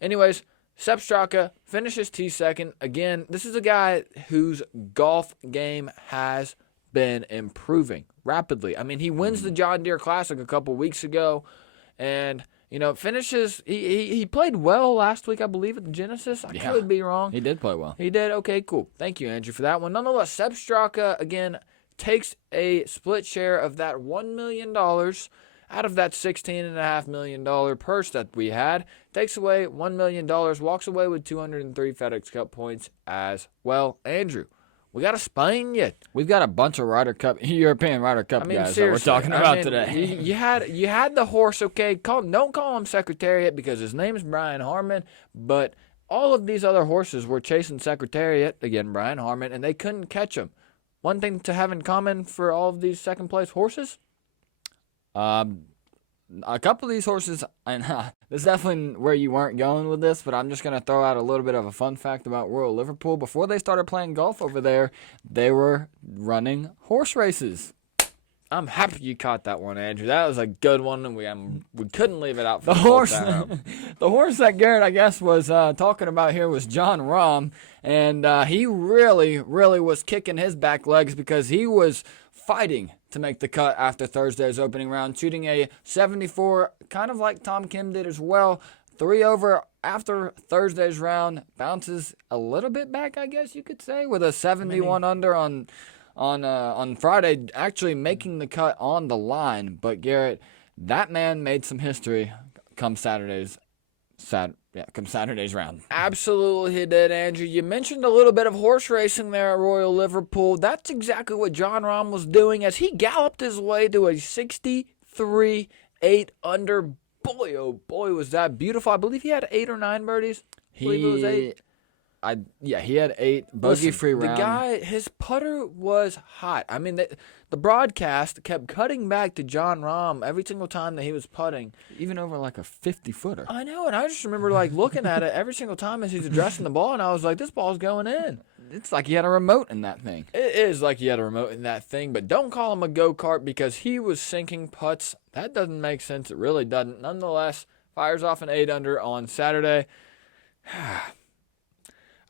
Anyways, Sepp Straka finishes T2. Again, this is a guy whose golf game has been improving rapidly. I mean, he wins the John Deere Classic a couple weeks ago, and finishes. He played well last week, I believe, at the Genesis. I could be wrong. He did play well. He did. Okay, cool. Thank you, Andrew, for that one. Nonetheless, Sepp Straka again takes a split share of that $1 million out of that $16.5 million purse that we had. Takes away $1 million, walks away with 203 FedEx Cup points as well. Andrew, we got a Spain yet. We've got a bunch of European Ryder Cup guys that we're talking about today. You had the horse, okay? Don't call him Secretariat because his name is Brian Harman, but all of these other horses were chasing Secretariat, again, Brian Harman, and they couldn't catch him. One thing to have in common for all of these second-place horses? A couple of these horses, and this is definitely where you weren't going with this, but I'm just going to throw out a little bit of a fun fact about Royal Liverpool. Before they started playing golf over there, they were running horse races. I'm happy you caught that one, Andrew. That was a good one, and we couldn't leave it out for the horse. The horse that Garrett, I guess, was talking about here was John Rahm, and he really, really was kicking his back legs because he was fighting to make the cut after Thursday's opening round, shooting a 74, kind of like Tom Kim did as well. 3 over after Thursday's round, bounces a little bit back, I guess you could say, with a 71 under on Friday, actually making the cut on the line. But Garrett, that man made some history come Saturday's round. Absolutely he did, Andrew. You mentioned a little bit of horse racing there at Royal Liverpool. That's exactly what John Rahm was doing as he galloped his way to a 63 8 under. Boy, oh boy, was that beautiful. I believe he had 8 or 9 birdies. I believe it was 8. He had 8 bogey-free round. The guy, his putter was hot. I mean, the broadcast kept cutting back to John Rahm every single time that he was putting. Even over like a 50-footer. I know, and I just remember looking at it every single time as he's addressing the ball, and I was like, this ball's going in. It's like he had a remote in that thing. It is like he had a remote in that thing, but don't call him a go-kart because he was sinking putts. That doesn't make sense. It really doesn't. Nonetheless, fires off an 8 under on Saturday.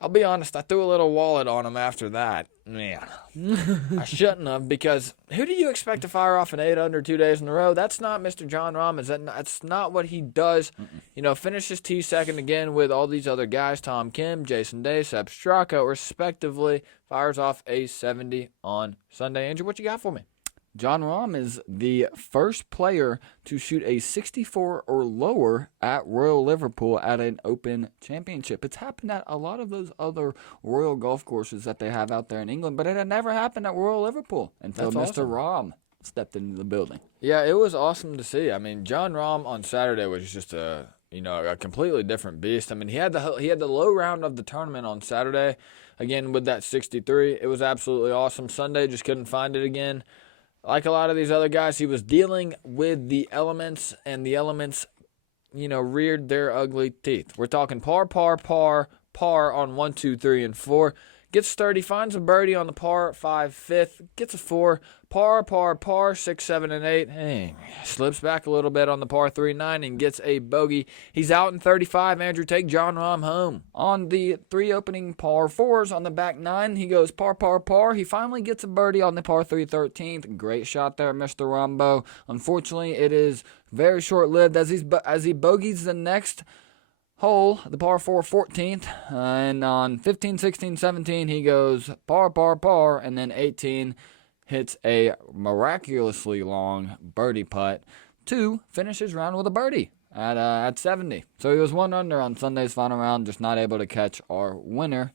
I'll be honest, I threw a little wallet on him after that. Man, I shouldn't have, because who do you expect to fire off an 8 under 2 days in a row? That's not Mr. John Rahm. That's not what he does. Finishes T2 again with all these other guys, Tom Kim, Jason Day, Sepp Straka, respectively. Fires off a 70 on Sunday. Andrew, what you got for me? John Rahm is the first player to shoot a 64 or lower at Royal Liverpool at an Open Championship. It's happened at a lot of those other Royal golf courses that they have out there in England, but it had never happened at Royal Liverpool until Mr. Rahm stepped into the building. Yeah, it was awesome to see. I mean, John Rahm on Saturday was just a completely different beast. I mean, he had the low round of the tournament on Saturday, again with that 63. It was absolutely awesome. Sunday just couldn't find it again. Like a lot of these other guys, he was dealing with the elements, and the elements, reared their ugly teeth. We're talking par on 1, 2, 3, and 4. Gets 30, finds a birdie on the par 5 fifth, gets a 4, par, 6, 7, and 8. Hey, slips back a little bit on the par 3, 9, and gets a bogey. He's out in 35. Andrew, take John Rahm home. On the 3 opening par 4s on the back 9, he goes par. He finally gets a birdie on the par 3 13th. Great shot there, Mr. Rambo. Unfortunately, it is very short-lived as he bogeys the next hole, the par 4 14th, and on 15, 16, 17, he goes par, and then 18 hits a miraculously long birdie putt to finish his round with a birdie at 70. So he was 1 under on Sunday's final round, just not able to catch our winner,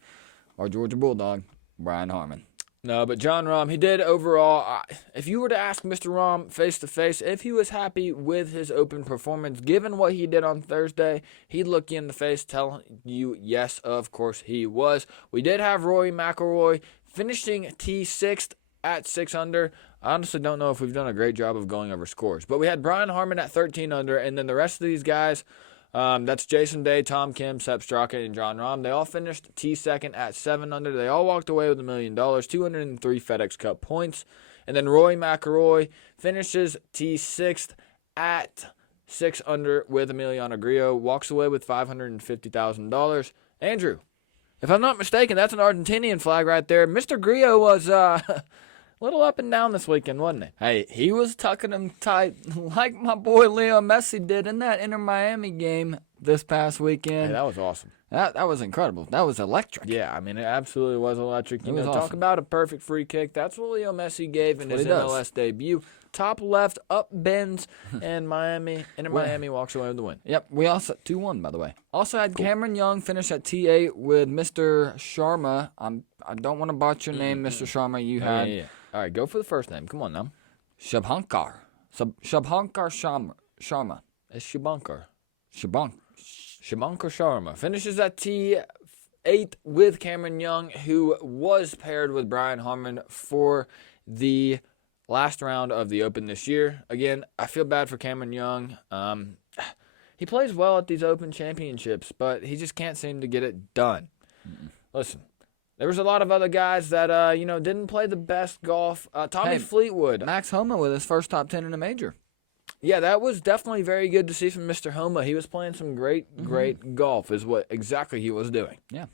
our Georgia Bulldog, Brian Harman. No, but John Rahm, he did overall. If you were to ask Mr. Rahm face-to-face if he was happy with his Open performance, given what he did on Thursday, he'd look you in the face, tell you yes, of course he was. We did have Rory McIlroy finishing T6 at 6 under. I honestly don't know if we've done a great job of going over scores. But we had Brian Harman at 13 under, and then the rest of these guys, that's Jason Day, Tom Kim, Sepp Straka, and John Rahm. They all finished T2 at 7 under. They all walked away with $1 million, 203 FedEx Cup points. And then Rory McIlroy finishes T6 at 6 under with Emiliano Grillo, walks away with $550,000. Andrew, if I'm not mistaken, that's an Argentinian flag right there. Mr. Grillo was a little up and down this weekend, wasn't he? Hey, he was tucking them tight like my boy Leo Messi did in that Inter Miami game this past weekend. Hey, that was awesome. That was incredible. That was electric. Yeah, I mean, it absolutely was electric. It was Talk awesome. about a perfect free kick. That's what Leo Messi gave in his what he does. MLS debut. Top left, up bends, and Inter Miami walks away with the win. Yep, we also 2-1 by the way. Also had Cameron Young finish at T8 with Mr. Sharma. I don't want to botch your name, Mr. Sharma. You had Yeah. All right, go for the first name. Come on now. Shabhankar. Shabhankar Sharma. It's Shabankar. Shabankar. Shabankar Sharma finishes at T8 with Cameron Young, who was paired with Brian Harman for the last round of the Open this year. Again, I feel bad for Cameron Young. He plays well at these Open championships, but he just can't seem to get it done. Listen, there was a lot of other guys that didn't play the best golf. Tommy Fleetwood, Max Homa with his first top 10 in a major. yeah, that was definitely very good to see from Mr. Homa. He was playing some great golf, is what exactly he was doing. Yeah.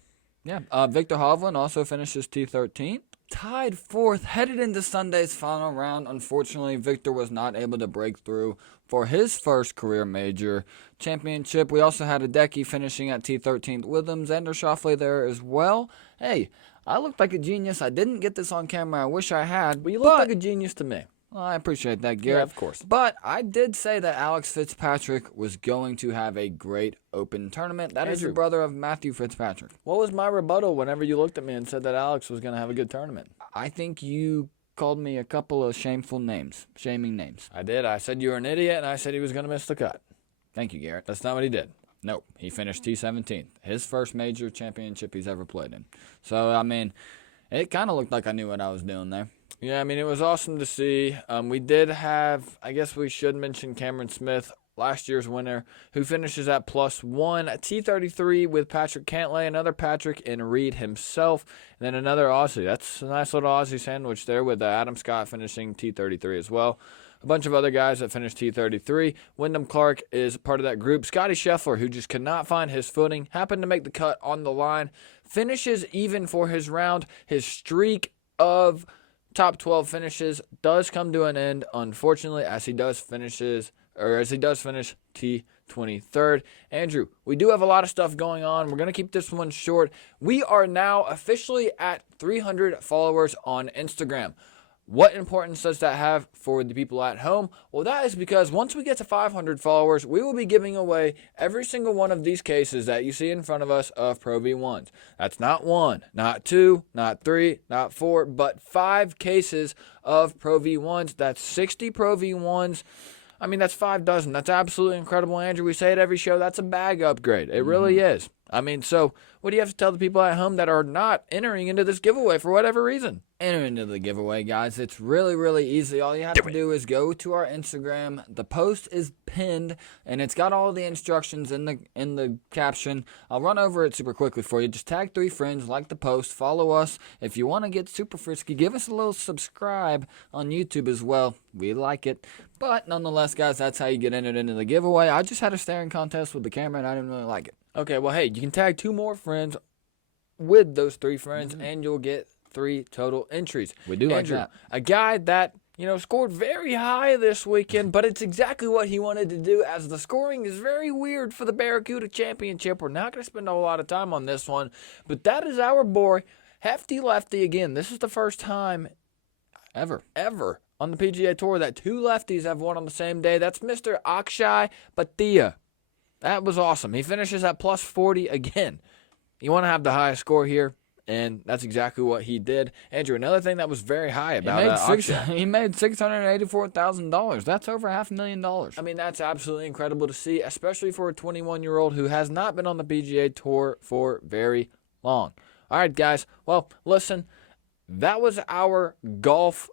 Victor Hovland also finishes T13. Tied fourth, headed into Sunday's final round. Unfortunately, Victor was not able to break through for his first career major championship. We also had Hideki finishing at T13th with him. Xander Schauffele there as well. Hey, I looked like a genius. I didn't get this on camera. I wish I had. Well, you look like a genius to me. Well, I appreciate that, Garrett. Yeah, of course. But I did say that Alex Fitzpatrick was going to have a great Open tournament. That is the Andrew. brother of Matthew Fitzpatrick. What was my rebuttal whenever you looked at me and said that Alex was going to have a good tournament? I think you called me a couple of shaming names. I did. I said you were an idiot, and I said he was going to miss the cut. Thank you, Garrett. That's not what he did. Nope, he finished T17th. His first major championship he's ever played in. So, I mean, it kind of looked like I knew what I was doing there. Yeah, I mean, it was awesome to see. We did have, I guess we should mention Cameron Smith, last year's winner, who finishes at +1 at T33 with Patrick Cantlay, another Patrick, and Reed himself, and then another Aussie. That's a nice little Aussie sandwich there with Adam Scott finishing T33 as well. A bunch of other guys that finished T33. Wyndham Clark is part of that group. Scotty Scheffler, who just could not find his footing, happened to make the cut on the line, finishes even for his round. His streak of top 12 finishes does come to an end, unfortunately, as he does finish T23rd. Andrew, we do have a lot of stuff going on. We're going to keep this one short. We are now officially at 300 followers on Instagram. What importance does that have for the people at home? Well, that is because once we get to 500 followers, we will be giving away every single one of these cases that you see in front of us of Pro V1s. That's not 1, not 2, not 3, not 4, but 5 cases of Pro V1s. That's 60 Pro V1s. I mean, that's 5 dozen. That's absolutely incredible, Andrew. We say it every show. That's a bag upgrade. It really is. I mean, so what do you have to tell the people at home that are not entering into this giveaway for whatever reason? Enter into the giveaway, guys. It's really, really easy. All you have to do is go to our Instagram. The post is pinned, and it's got all the instructions in the caption. I'll run over it super quickly for you. Just tag 3 friends, like the post, follow us. If you want to get super frisky, give us a little subscribe on YouTube as well. We like it. But nonetheless, guys, that's how you get entered into the giveaway. I just had a staring contest with the camera, and I didn't really like it. Okay, well, hey, you can tag 2 more friends with those 3 friends, and you'll get 3 total entries. We do like Andrew, that. A guy that, scored very high this weekend, but it's exactly what he wanted to do, as the scoring is very weird for the Barracuda Championship. We're not going to spend a whole lot of time on this one, but that is our boy, Hefty Lefty again. This is the first time ever on the PGA Tour that 2 lefties have won on the same day. That's Mr. Akshay Bhatia. That was awesome. He finishes at +40 again. You want to have the highest score here, and that's exactly what he did. Andrew, another thing that was very high about Akshay. He made $684,000. That's over $500,000. I mean, that's absolutely incredible to see, especially for a 21-year-old who has not been on the PGA Tour for very long. All right, guys. Well, listen, that was our golf,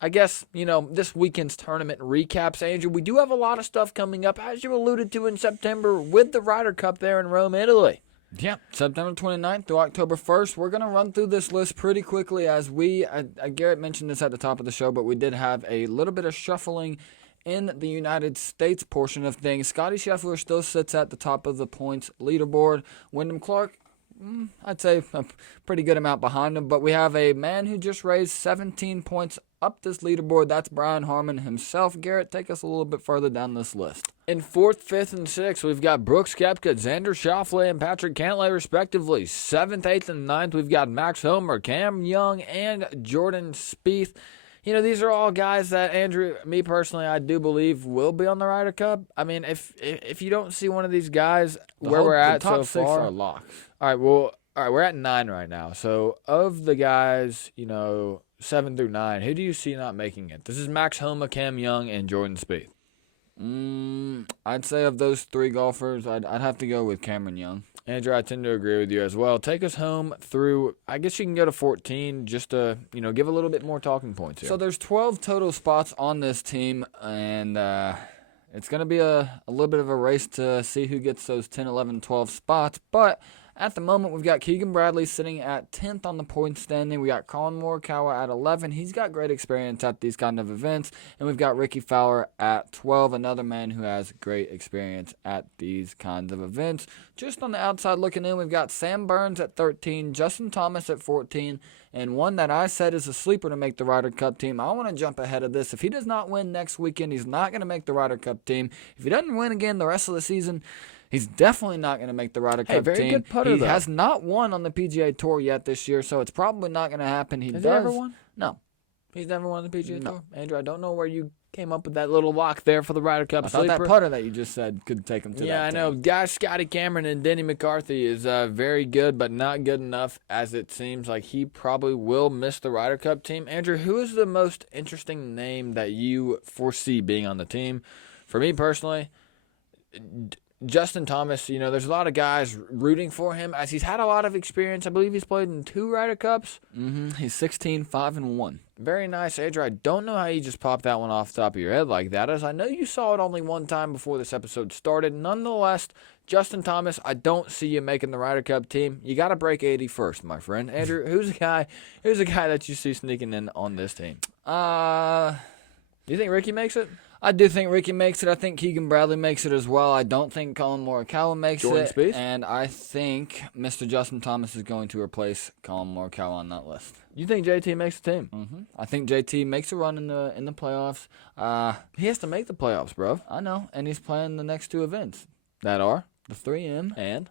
I guess, this weekend's tournament recaps. Andrew, we do have a lot of stuff coming up, as you alluded to, in September with the Ryder Cup there in Rome, Italy. Yeah, September 29th through October 1st. We're going to run through this list pretty quickly as Garrett mentioned this at the top of the show, but we did have a little bit of shuffling in the United States portion of things, Scotty Scheffler still sits at the top of the points leaderboard. Wyndham Clark, I'd say a pretty good amount behind him, but we have a man who just raised 17 points up this leaderboard. That's Brian Harman himself. Garrett, take us a little bit further down this list. In 4th, 5th, and 6th, we've got Brooks Koepka, Xander Schauffele, and Patrick Cantlay, respectively. 7th, 8th, and 9th, we've got Max Homer, Cam Young, and Jordan Spieth. You know, these are all guys that, Andrew, me personally, I do believe will be on the Ryder Cup. I mean, if you don't see one of these guys where we're at so far, top 6 are locked. All right, we're at 9 right now. So of the guys, 7 through 9, who do you see not making it? This is Max Homa, Cam Young, and Jordan Spieth. I'd say of those 3 golfers, I'd have to go with Cameron Young. Andrew, I tend to agree with you as well. Take us home through, I guess you can go to 14 just to, give a little bit more talking points here. So there's 12 total spots on this team, and it's going to be a little bit of a race to see who gets those 10, 11, 12 spots, but at the moment, we've got Keegan Bradley sitting at 10th on the point standing. We got Colin Morikawa at 11. He's got great experience at these kind of events. And we've got Ricky Fowler at 12, another man who has great experience at these kinds of events. Just on the outside looking in, we've got Sam Burns at 13, Justin Thomas at 14, and one that I said is a sleeper to make the Ryder Cup team. I want to jump ahead of this. If he does not win next weekend, he's not going to make the Ryder Cup team. If he doesn't win again the rest of the season, he's definitely not going to make the Ryder Cup team. Good putter, he though. has not won on the PGA Tour yet this year, so it's probably not going to happen. Has he ever won? No. He's never won the PGA Tour? Andrew, I don't know where you came up with that little lock there for the Ryder Cup I thought sleeper. that putter that you just said could take him to that Yeah, I know. team. Guys, Scotty Cameron and Denny McCarthy is very good, but not good enough, as it seems like he probably will miss the Ryder Cup team. Andrew, who is the most interesting name that you foresee being on the team? For me personally, Justin Thomas, there's a lot of guys rooting for him as he's had a lot of experience. I believe he's played in 2 Ryder Cups. He's 16, 5, and 1. Very nice, Andrew. I don't know how you just popped that one off the top of your head like that, as I know you saw it only one time before this episode started. Nonetheless, Justin Thomas, I don't see you making the Ryder Cup team. You got to break 80 first, my friend. Andrew, who's a guy that you see sneaking in on this team? Do you think Ricky makes it? I do think Ricky makes it. I think Keegan Bradley makes it as well. I don't think Colin Morikawa makes Jordan it. Spieth? And I think Mr. Justin Thomas is going to replace Colin Morikawa on that list. You think JT makes the team? I think JT makes a run in the playoffs. He has to make the playoffs, bro. I know, and he's playing the next 2 events. That are? The 3M. And?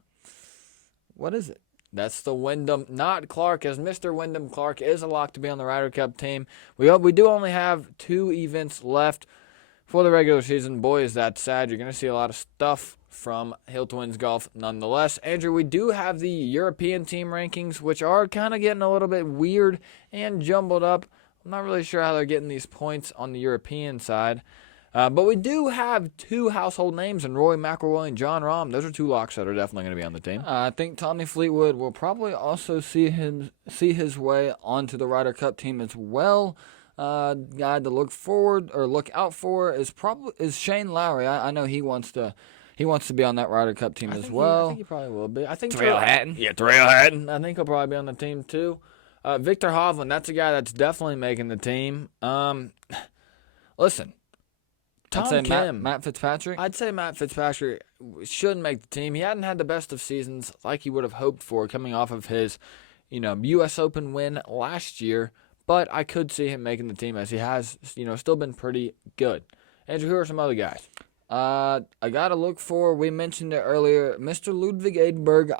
What is it? That's the Wyndham, not Clark, as Mr. Wyndham Clark is a lock to be on the Ryder Cup team. We do only have 2 events left for the regular season. Boy, is that sad. You're going to see a lot of stuff from Hill Twins Golf nonetheless. Andrew, we do have the European team rankings, which are kind of getting a little bit weird and jumbled up. I'm not really sure how they're getting these points on the European side. But we do have 2 household names in Rory McIlroy and Jon Rahm. Those are 2 locks that are definitely going to be on the team. I think Tommy Fleetwood will probably also see his way onto the Ryder Cup team as well. Guy to look out for is Shane Lowry. I know he wants to be on that Ryder Cup team as well. I think he probably will be. I think Trail Hatton. Yeah, Trail Hatton. I think he'll probably be on the team too. Victor Hovland, that's a guy that's definitely making the team. Listen, Tom I'd say Kim. Matt Fitzpatrick. I'd say Matt Fitzpatrick shouldn't make the team. He hadn't had the best of seasons like he would have hoped for coming off of his, U.S. Open win last year. But I could see him making the team as he has, still been pretty good. Andrew, who are some other guys? I got to look for, we mentioned it earlier, Mr. Ludwig Edenberg.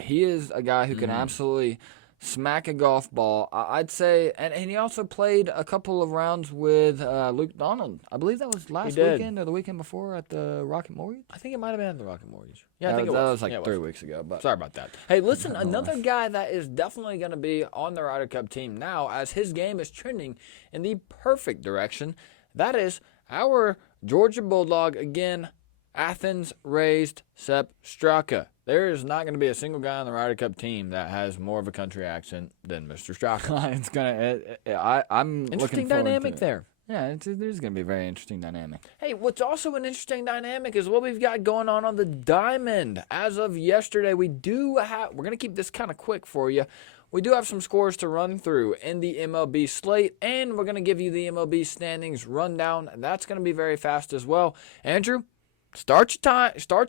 He is a guy who can absolutely smack a golf ball. I'd say, and he also played a couple of rounds with Luke Donald. I believe that was last weekend or the weekend before at the Rocket Mortgage. I think it might have been at the Rocket Mortgage. Yeah, I think that was like yeah, 3 weeks ago. But sorry about that. Hey, listen, another guy that is definitely going to be on the Ryder Cup team now, as his game is trending in the perfect direction. That is our Georgia Bulldog, again, Athens-raised Sepp Straka. There is not going to be a single guy on the Ryder Cup team that has more of a country accent than Mr. Straka. it's gonna. I'm interesting looking forward dynamic to it. there. Yeah, there's gonna be a very interesting dynamic. Hey, what's also an interesting dynamic is what we've got going on the diamond. As of yesterday, we're going to keep this kind of quick for you. we do have some scores to run through in the MLB slate, and we're going to give you the MLB standings rundown. That's going to be very fast as well. Andrew, start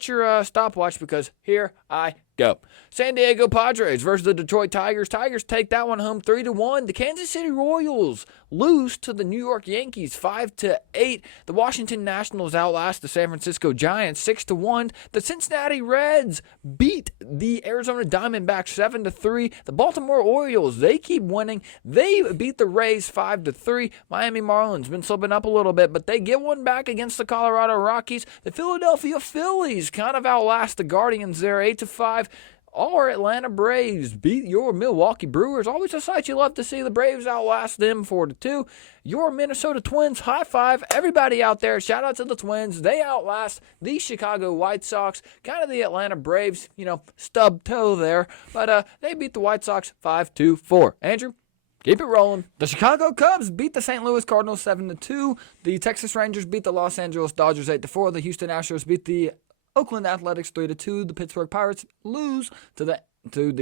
your stopwatch, because here I go. San Diego Padres versus the Detroit Tigers. Tigers take that one home 3-1. The Kansas City Royals lose to the New York Yankees 5-8. The Washington Nationals outlast the San Francisco Giants 6-1. The Cincinnati Reds beat the Arizona Diamondbacks 7-3. The Baltimore Orioles, they keep winning. They beat the Rays 5-3. Miami Marlins been slipping up a little bit, but they get one back against the Colorado Rockies. The Philadelphia Phillies kind of outlast the Guardians there 8-5. Our Atlanta Braves beat your Milwaukee Brewers. Always a sight you love to see. The Braves outlast them 4-2. Your Minnesota Twins, high five everybody out there. Shout out to the Twins. They outlast the Chicago White Sox. Kind of the Atlanta Braves, stub toe there. But they beat the White Sox 5-4. Andrew, keep it rolling. The Chicago Cubs beat the St. Louis Cardinals 7-2. The Texas Rangers beat the Los Angeles Dodgers 8-4. The Houston Astros beat the Oakland Athletics 3-2. The Pittsburgh Pirates lose to the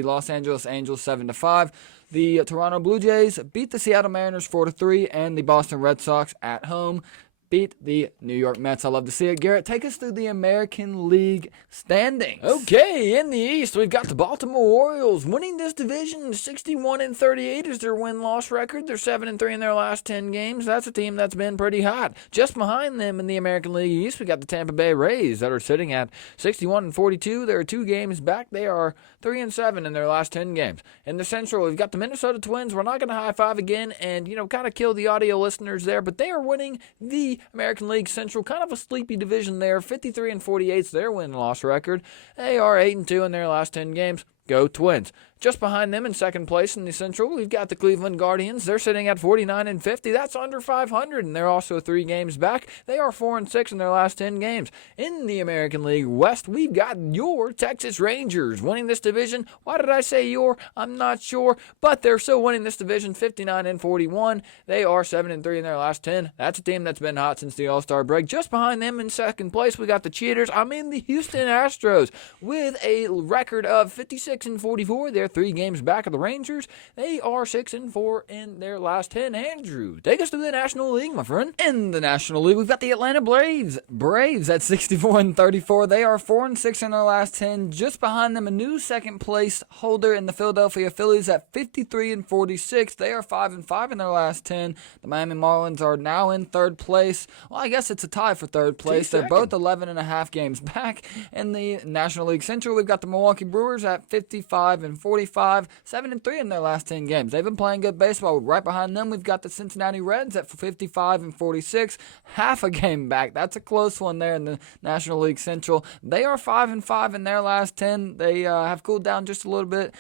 Los Angeles Angels 7-5. The Toronto Blue Jays beat the Seattle Mariners 4-3, and the Boston Red Sox at home beat the New York Mets. I love to see it. Garrett, take us through the American League standings. Okay, in the East, we've got the Baltimore Orioles winning this division. 61-38 is their win-loss record. They're 7-3 in their last 10 games. That's a team that's been pretty hot. Just behind them in the American League East, we got the Tampa Bay Rays that are sitting at 61-42. They're 2 games back. They are 3-7 in their last 10 games. In the Central, we've got the Minnesota Twins. We're not going to high-five again and, kind of kill the audio listeners there, but they are winning the American League Central, kind of a sleepy division there. 53-48 is their win-loss record. They are 8-2 in their last 10 games. Go Twins. Just behind them in second place in the Central, we've got the Cleveland Guardians. They're sitting at 49-50. That's under 500, and they're also 3 games back. They are 4-6 in their last 10 games. In the American League West, we've got your Texas Rangers winning this division. Why did I say your? I'm not sure, but they're still winning this division 59-41. They are 7-3 in their last 10. That's a team that's been hot since the All-Star break. Just behind them in second place, we got the Cheaters. The Houston Astros with a record of 56-44. They're 3 games back of the Rangers. They are 6-4 in their last 10. Andrew, take us to the National League, my friend. In the National League, we've got the Atlanta Braves. Braves at 64-34. They are 4-6 in their last 10. Just behind them, a new second place holder in the Philadelphia Phillies at 53-46. They are 5-5 in their last 10. The Miami Marlins are now in third place. Well, I guess it's a tie for third place. They're both 11.5 games back. In the National League Central, we've got the Milwaukee Brewers at 55-45. 7-3 in their last 10 games. They've been playing good baseball. Right behind them, we've got the Cincinnati Reds at 55-46, half a game back. That's a close one there in the National League Central. They are 5-5 in their last 10. They have cooled down just a little bit.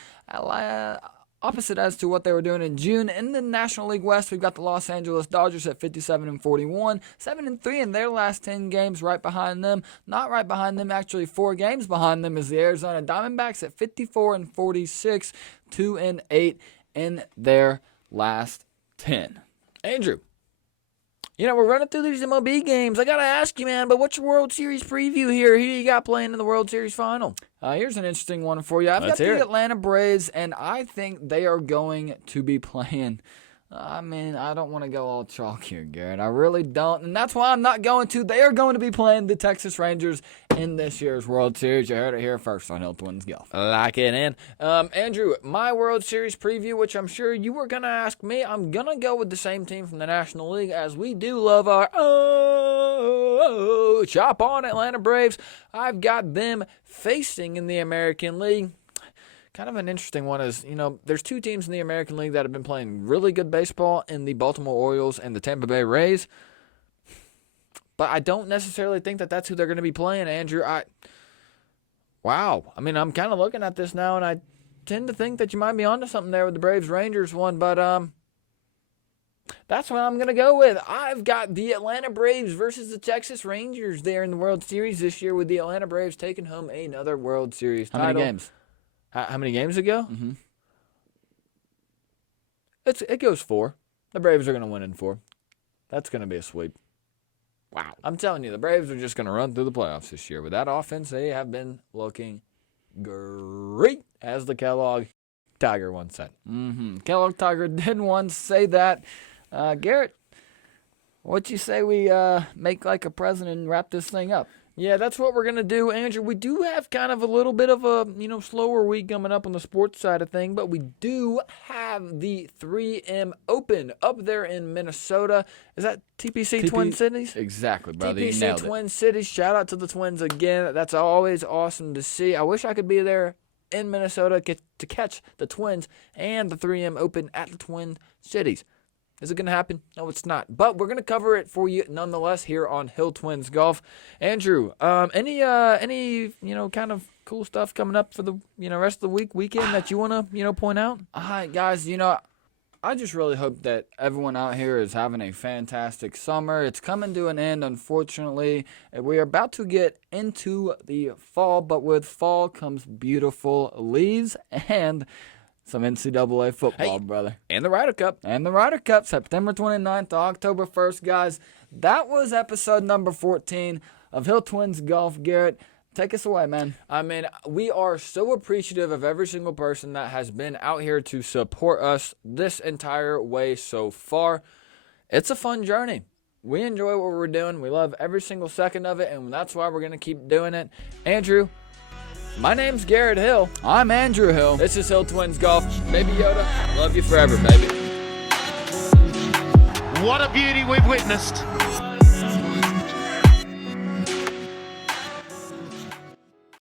Opposite as to what they were doing in June. In the National League West, we've got the Los Angeles Dodgers at 57-41, 7-3 in their last 10 games. Right behind them, not right behind them, actually 4 games behind them, is the Arizona Diamondbacks at 54-46, 2-8 in their last 10. Andrew, we're running through these MLB games. I got to ask you, man, but what's your World Series preview here? Who you got playing in the World Series final? Here's an interesting one for you. I've got the Atlanta Braves, and I think they are going to be playing. I don't want to go all chalk here, Garrett. I really don't, and that's why I'm not going to. They are going to be playing the Texas Rangers in this year's World Series. You heard it here first on Hill Twins Golf. Like it, and Andrew, my World Series preview, which I'm sure you were going to ask me, I'm going to go with the same team from the National League, as we do love our chop on Atlanta Braves. I've got them facing in the American League. Kind of an interesting one is, there's 2 teams in the American League that have been playing really good baseball in the Baltimore Orioles and the Tampa Bay Rays. But I don't necessarily think that that's who they're going to be playing, Andrew. Wow. I'm kind of looking at this now, and I tend to think that you might be onto something there with the Braves-Rangers one, but that's what I'm going to go with. I've got the Atlanta Braves versus the Texas Rangers there in the World Series this year, with the Atlanta Braves taking home another World Series title. How many games? How many games ago? Mm-hmm. It goes 4. The Braves are going to win in 4. That's going to be a sweep. Wow. I'm telling you, the Braves are just going to run through the playoffs this year. With that offense, they have been looking great as the Kellogg Tiger once said. Kellogg Tiger did once say that. Garrett, what you say we make like a president and wrap this thing up? Yeah, that's what we're going to do, Andrew. We do have kind of a little bit of a, slower week coming up on the sports side of thing, but we do have the 3M Open up there in Minnesota. Is that TPC Twin Cities? Exactly, brother. TPC you nailed Twin Cities. Shout out to the Twins again. That's always awesome to see. I wish I could be there in Minnesota to catch the Twins and the 3M Open at the Twin Cities. Is it going to happen? No, it's not. But we're going to cover it for you nonetheless here on Hill Twins Golf. Andrew, any kind of cool stuff coming up for the rest of the weekend that you want to point out? All right, guys. I just really hope that everyone out here is having a fantastic summer. It's coming to an end, unfortunately. We are about to get into the fall, but with fall comes beautiful leaves and some NCAA football, brother. And the Ryder Cup. And the Ryder Cup, September 29th to October 1st, guys. That was episode number 14 of Hill Twins Golf. Garrett, take us away, man. I mean, we are so appreciative of every single person that has been out here to support us this entire way so far. It's a fun journey. We enjoy what we're doing. We love every single second of it, and that's why we're going to keep doing it. Andrew, my name's Garrett Hill. I'm Andrew Hill. This is Hill Twins Golf. Baby Yoda, love you forever, baby. What a beauty we've witnessed.